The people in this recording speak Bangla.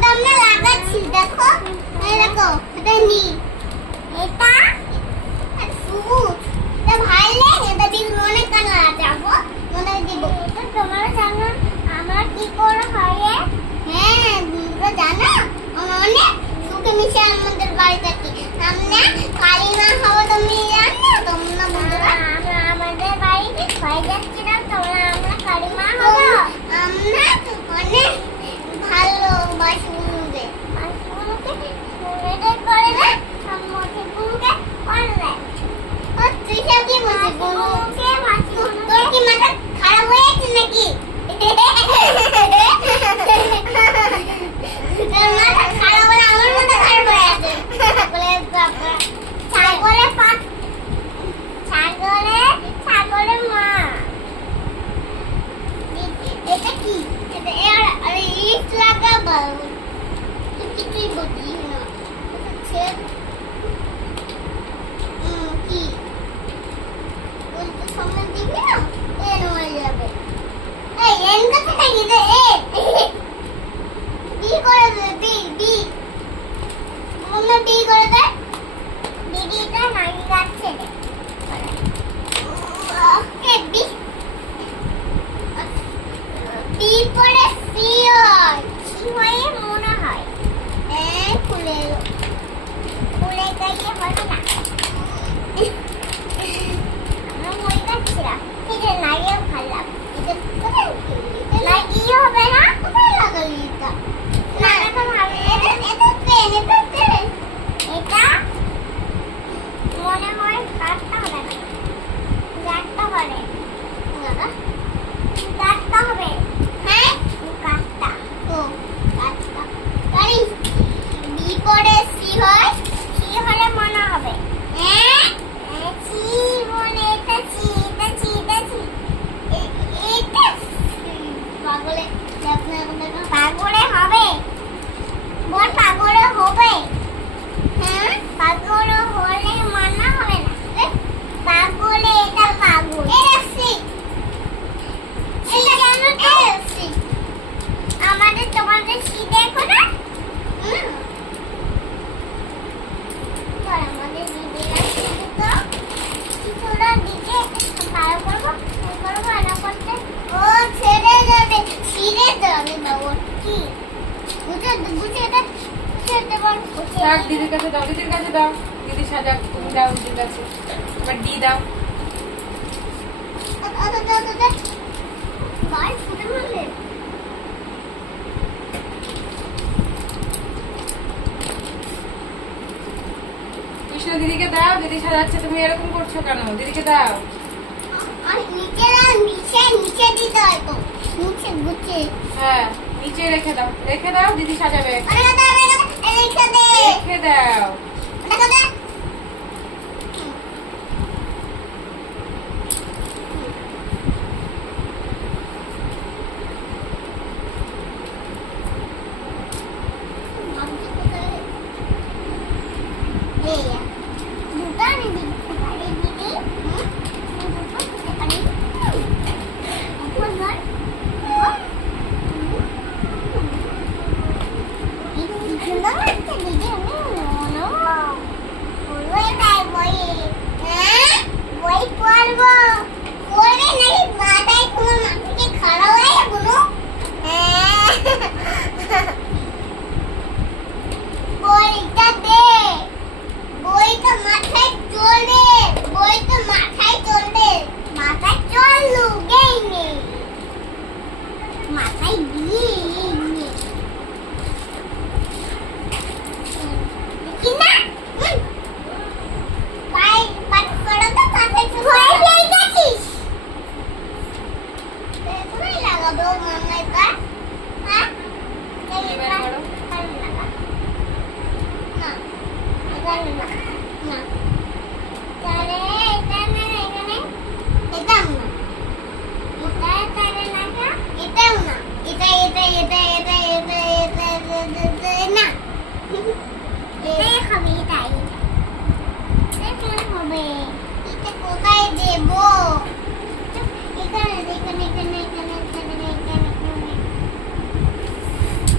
মধ্যে আমরা মনে কি করে হয় হ্যাঁ তোমরা জানো অনেক সুখে মিশে আমাদের বাড়ি থাকি। আমরা কালিমা হব তুমি জানো, তোমরা বন্ধুরা? আমাদের বাড়ি এটা কি এটা এর আরে ইট লাগাবো কিছুই বুঝি না হচ্ছে কি বলতে সামনে দিবি না এর হয়ে যাবে এই এন কাছে নাকি রে এ বি করে দে বি বি মনে বি করে দে দিদিটা নাই যাচ্ছে রে এ বি পরে সি হয় সি হয়ে মনে হয় এ খুলে এলো খুলে গিয়ে হবে না আমরা মই কাটছিলাম এই যে লাগিয়ে ভাবলাম এটা কোথায় লাগিয়ে হবে না কোথায় লাগালি এটা না এটা ভালো এটা এটা পেন এটা পেন এটা মনে হয় কাটতে হবে না কাটতে হবে দাদা কাটতে হবে হ্যাঁ কাটটা ও কাটটা গাড়ি বি পরে সি হয়? সি হলে মনে হবে? পাগলে হবে? বল পাগলে হবে হ্যাঁ পাগলে হলে মানা হবে না এ, পাগলে এটা পাগল এটা সি এটা কেন এটা সি আমাদের তোমাদের সি দেখো না হুম চল আমাদের দিদিরা শিখতো কিছুটা দিকে ভালো করব এই করব না করতে ও ছেড়ে যাবে ছিঁড়ে যাবে বাবু কি বুঝে বুঝে এটা ছেড়ে বল থাক দিদির কাছে দাও, দিদির কাছে দাও। দিদি সাজাক তুমি দাও দিদির কাছে। এবার ডি দাও। দিদিকে দাও, দিদি সাজাচ্ছে, তুমি এরকম করছ কেন? দিদিকে দাও। হ্যাঁ নিচে রেখে দাও রেখে দাও, দিদি সাজাবে।